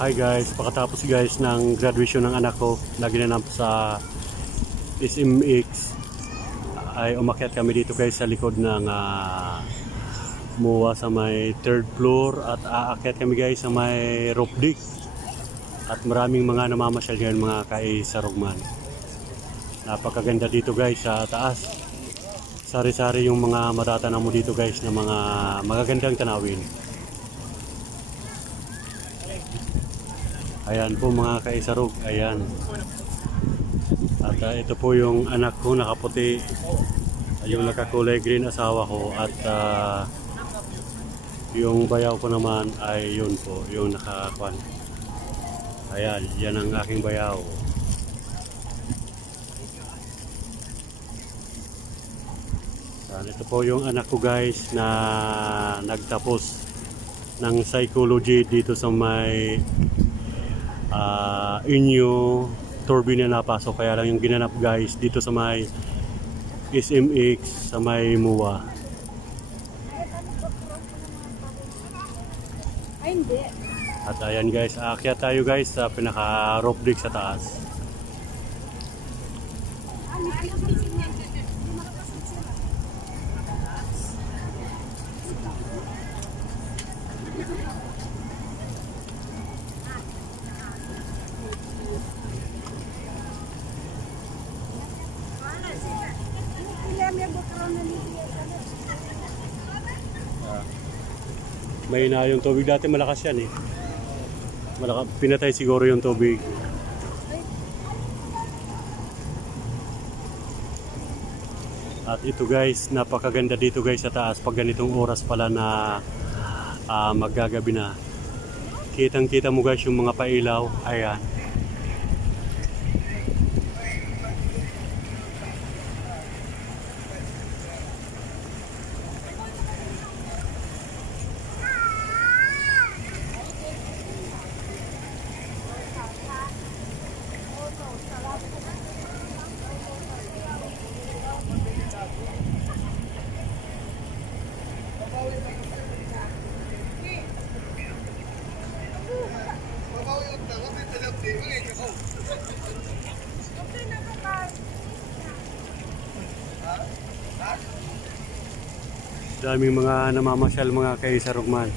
Hi guys, pagkatapos guys ng graduation ng anak ko na ginanap sa SMX ay umakyat kami dito guys sa likod ng MUA sa may 3rd floor at aakyat kami guys sa may roof deck at maraming mga namamasyal ngayon mga kaisarugman. Napakaganda dito guys sa taas, sari-sari yung mga matatanaw mo dito guys na mga magagandang tanawin. Ayan po mga kaisarog, ayan. At ito po yung anak ko nakaputi, yung nakakulay green asawa ko, at yung bayaw ko naman ay yun po, yung nakakwan. Ayan, yan ang aking bayaw. Ito po yung anak ko guys na nagtapos ng psychology dito sa may inyo turbine na napasok, kaya lang yung ginanap guys dito sa may SMX sa may MUA. Ay, hindi. At ayan guys, aakyat tayo guys sa pinaka roof deck sa taas. May na yung tubig dati, malakas yan eh. Pinatay siguro yung tubig. At ito guys, napakaganda dito guys sa taas pag ganitong oras pala na maggagabi na. Kitang kita mo guys yung mga pailaw. Ayan. Daming mga namamasyal mga kaisarugman.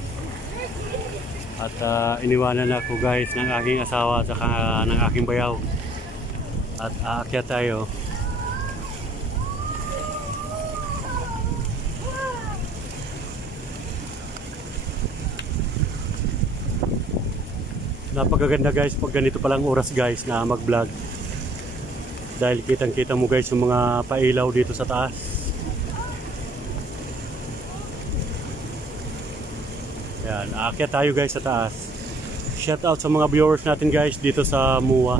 At iniwanan ako guys ng aking asawa at saka ng aking bayaw. At aakyat tayo. Napakaganda guys pag ganito palang oras guys na mag-vlog. Dahil kitang kita mo guys yung mga pailaw dito sa taas. Ayan, aakyat tayo guys sa taas. Shout out sa mga viewers natin guys dito sa MUA.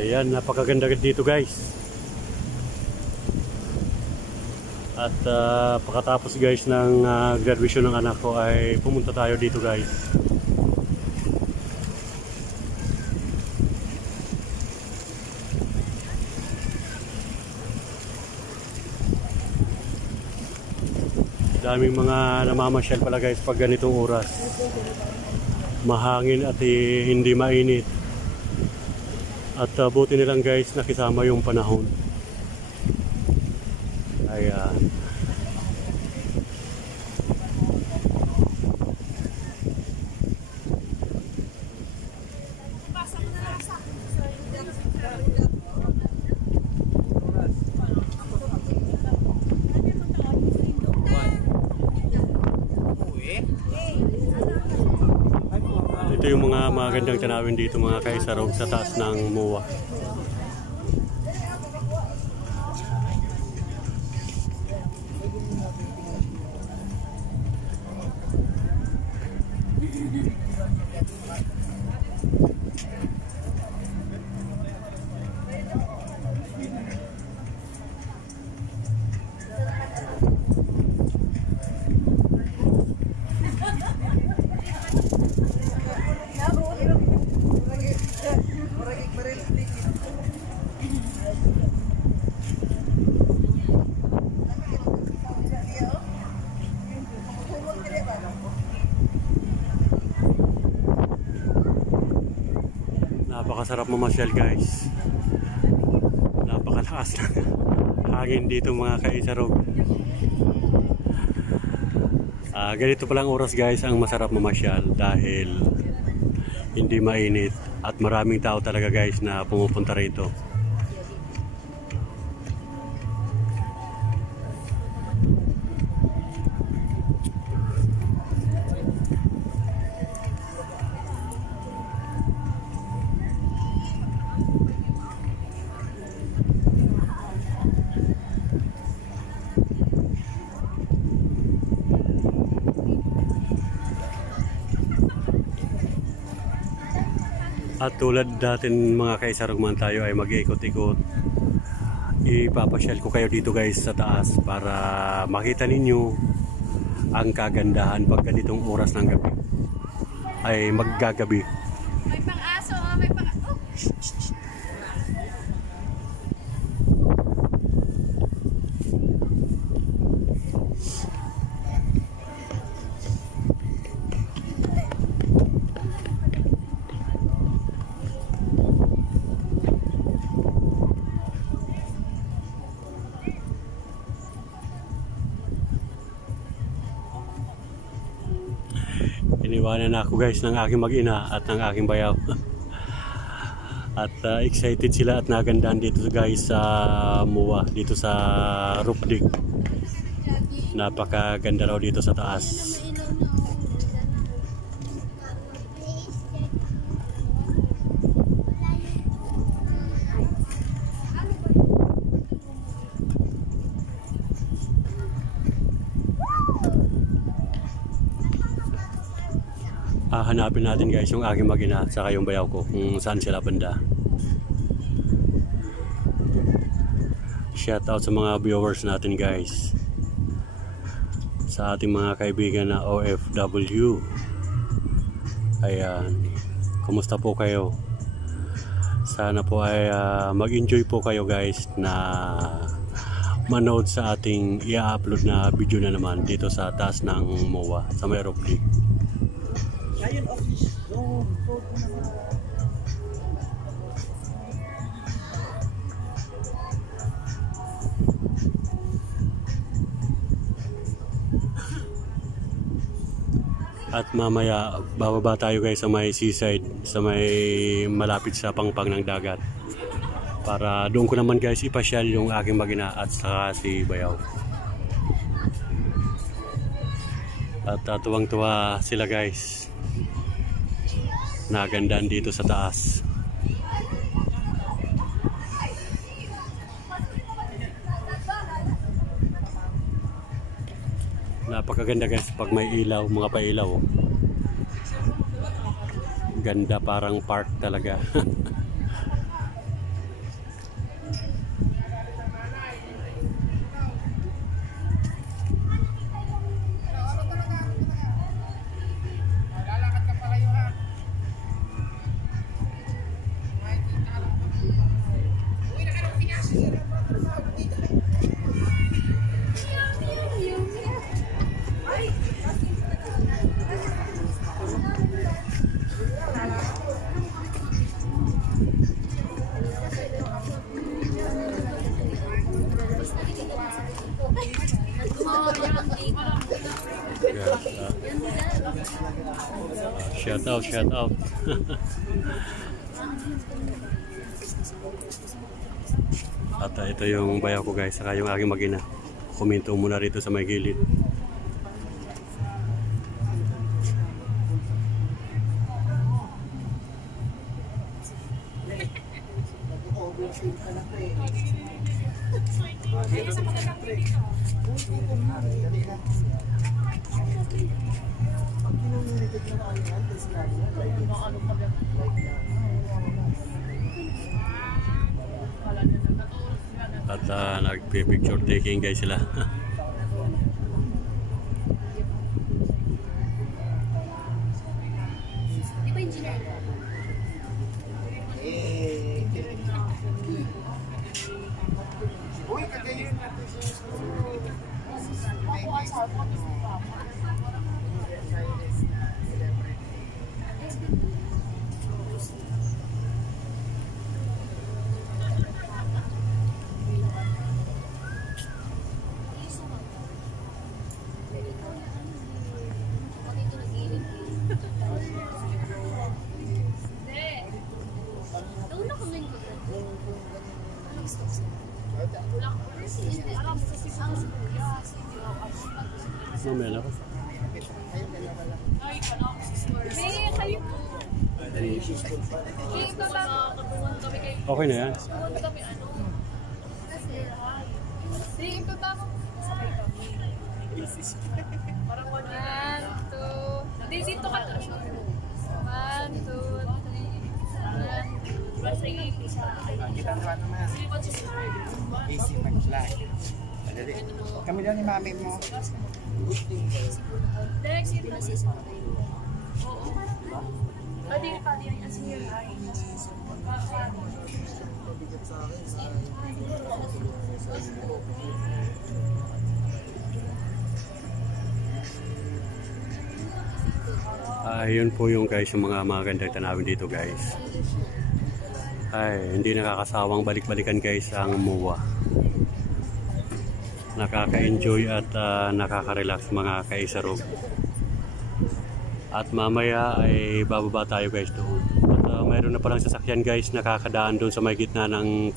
Ayan, napakaganda dito guys. At pagkatapos guys ng graduation ng anak ko ay pumunta tayo dito guys. Daming mga namamasyal pala guys pag ganitong oras. Mahangin at hindi mainit. At buti nilang guys nakisama yung panahon. Ayan. Ito yung mga magandang tanawin dito mga kaisarog sa taas ng MUA. napakasarap mamasyal guys. Napakalakas ng hangin dito mga kaisarog. Ganito palang oras guys ang masarap mamasyal dahil hindi mainit at maraming tao talaga guys na pumupunta rito. At tulad natin mga kaisarugman, tayo ay mag-iikot-ikot. Ipapasyal ko kayo dito guys sa taas para makita ninyo ang kagandahan pag ganitong oras ng gabi ay maggagabi. May pang-aso, may pang-aso. Iniwanan ako guys ng aking mag-ina at ng aking bayaw. At excited sila at nagandahan dito guys sa MOA, dito sa roof deck. Napakaganda raw dito sa taas. Hanapin natin guys yung aking mag-ina at saka yung bayaw ko kung saan sila banda. Shout out sa mga viewers natin guys, sa ating mga kaibigan na OFW. Ayan, kumusta po kayo? Sana po ay mag-enjoy po kayo guys na manood sa ating i-upload na video na naman dito sa taas ng MOA sa may roof deck. Ayun, office. At mamaya bababa tayo guys sa may seaside, sa may malapit sa pangpang ng dagat. Para doon ko naman guys ipasyal yung aking mag-ina at saka si bayaw. At tuwang-tuwa sila guys. Nagandaan dito sa taas. Napakaganda guys pag may ilaw, mga pailaw. Ganda, parang park talaga. Shout out, shout out. At ito yung bayaw ko guys, saka yung aking mag-ina. Kuminto muna rito sa may gilid. At nagpipicture taking guys sila. Di ba engineer? Uy, kagayon natin Mamaya na ako. Okay na yan. Dito ka to. 1, 2, 3. Kita mo naman. Easy mag-fly. Kami daw ni mami mo. Next, yun na siya. Oo. Pwede pa din ang senior high. Yun po yung guys, yung mga magandang tanawin dito guys. Ay, hindi nakakasawang balik-balikan guys ang MOA. Nakaka-enjoy at nakaka-relax mga kaisarog. At mamaya ay bababa tayo guys doon. At mayroon na palang sasakyan guys, nakakadaan doon sa may gitna ng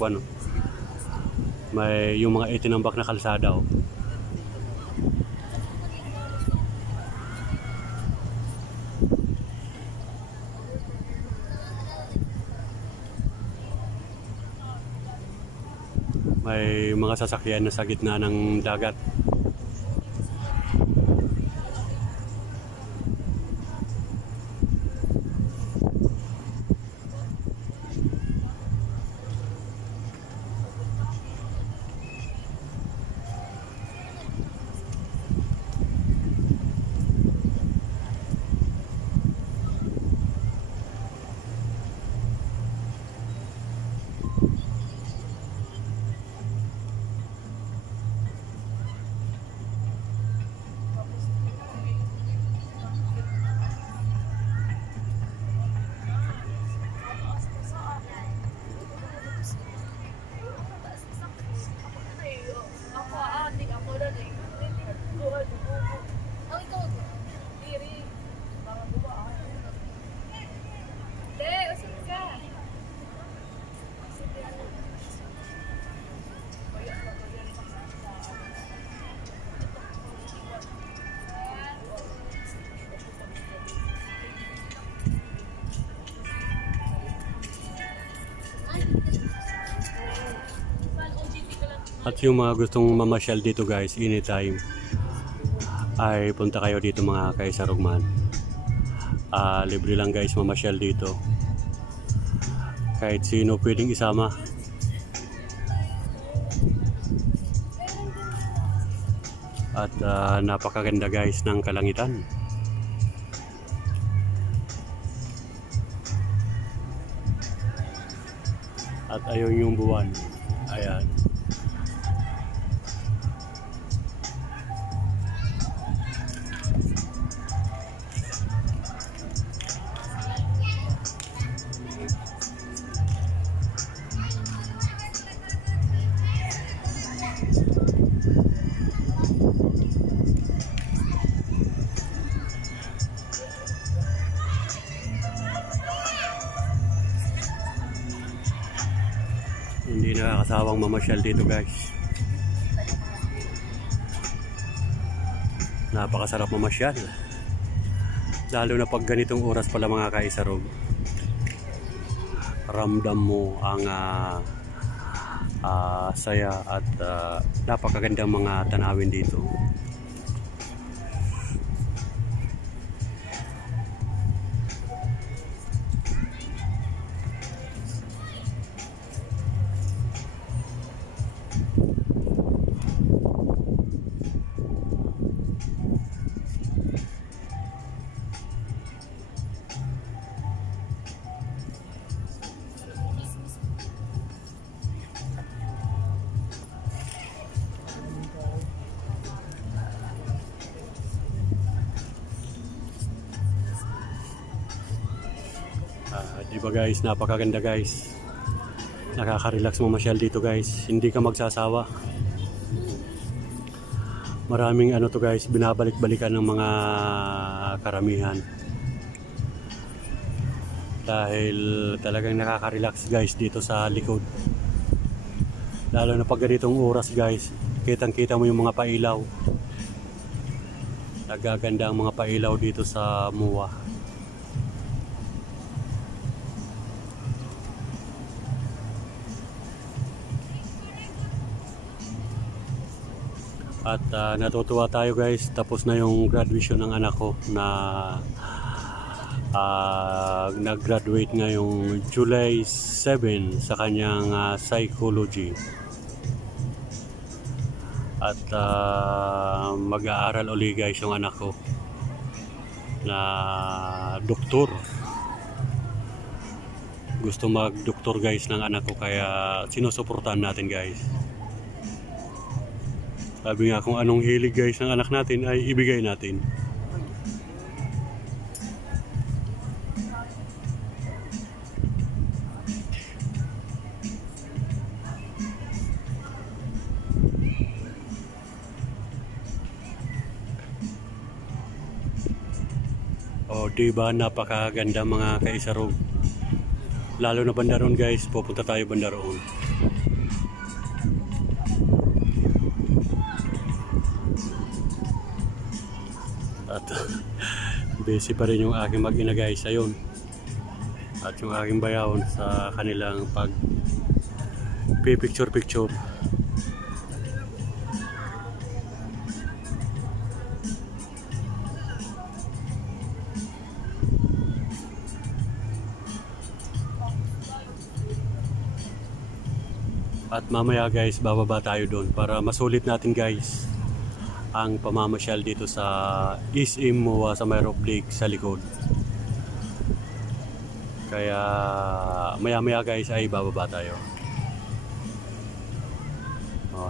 may yung mga itinambak na kalsada. Oh. May mga sasakyan na sa gitna ng dagat. At yung mga gustong mamasyal dito guys, anytime ay punta kayo dito mga kaisarugman. Libre lang guys mamasyal dito. Kahit sino pwedeng isama. At napakaganda guys ng kalangitan. At ayun yung buwan. Ayan. Hindi nakakasawang mamasyal dito guys. Napakasarap mamasyal. Lalo na pag ganitong oras pala mga kaisarog. Ramdam mo ang saya at napakagandang mga tanawin dito. Diba guys, napakaganda guys. Nakaka-relax mamasyal dito guys. Hindi ka magsasawa. Maraming to guys, binabalik-balikan ng mga karamihan. Dahil talagang nakaka-relax guys dito sa likod. Lalo na pag ganitong oras guys, kitang-kita mo yung mga pailaw. Nagaganda ang mga pailaw dito sa MUA. At natutuwa tayo guys, tapos na yung graduation ng anak ko na nag-graduate ngayong July 7 sa kanyang psychology. At mag-aaral uli guys yung anak ko na doktor. Gusto mag-doktor guys ng anak ko, kaya sinusuportahan natin guys. Sabi nga, kung anong hilig guys ng anak natin ay ibigay natin. O diba, napakaganda mga kaisarog. Lalo na Bandaron guys, pupunta tayo Bandaron. At busy pa rin yung aking mag-ina guys, ayun. At yung aking bayaw sa kanilang pag picture. At mamaya guys, bababa tayo doon para masulit natin guys ang pamamasyal dito sa SM MUA sa Mayroop Lake sa likod. Kaya maya guys ay bababa tayo.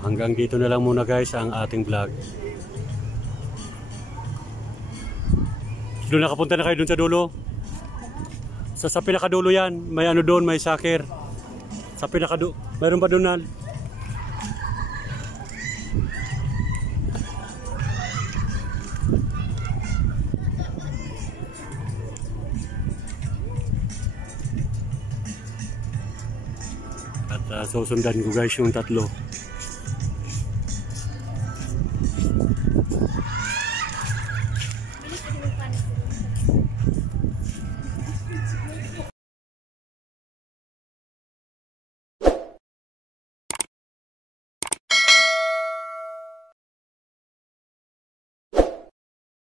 Hanggang dito na lang muna guys ang ating vlog. Doon nakapunta na kayo doon sa dulo. Sa pinakadulo yan, may ano doon, may soccer. Sa pinakadulo, mayroon pa doon na. At susundan ko guys yung tatlo.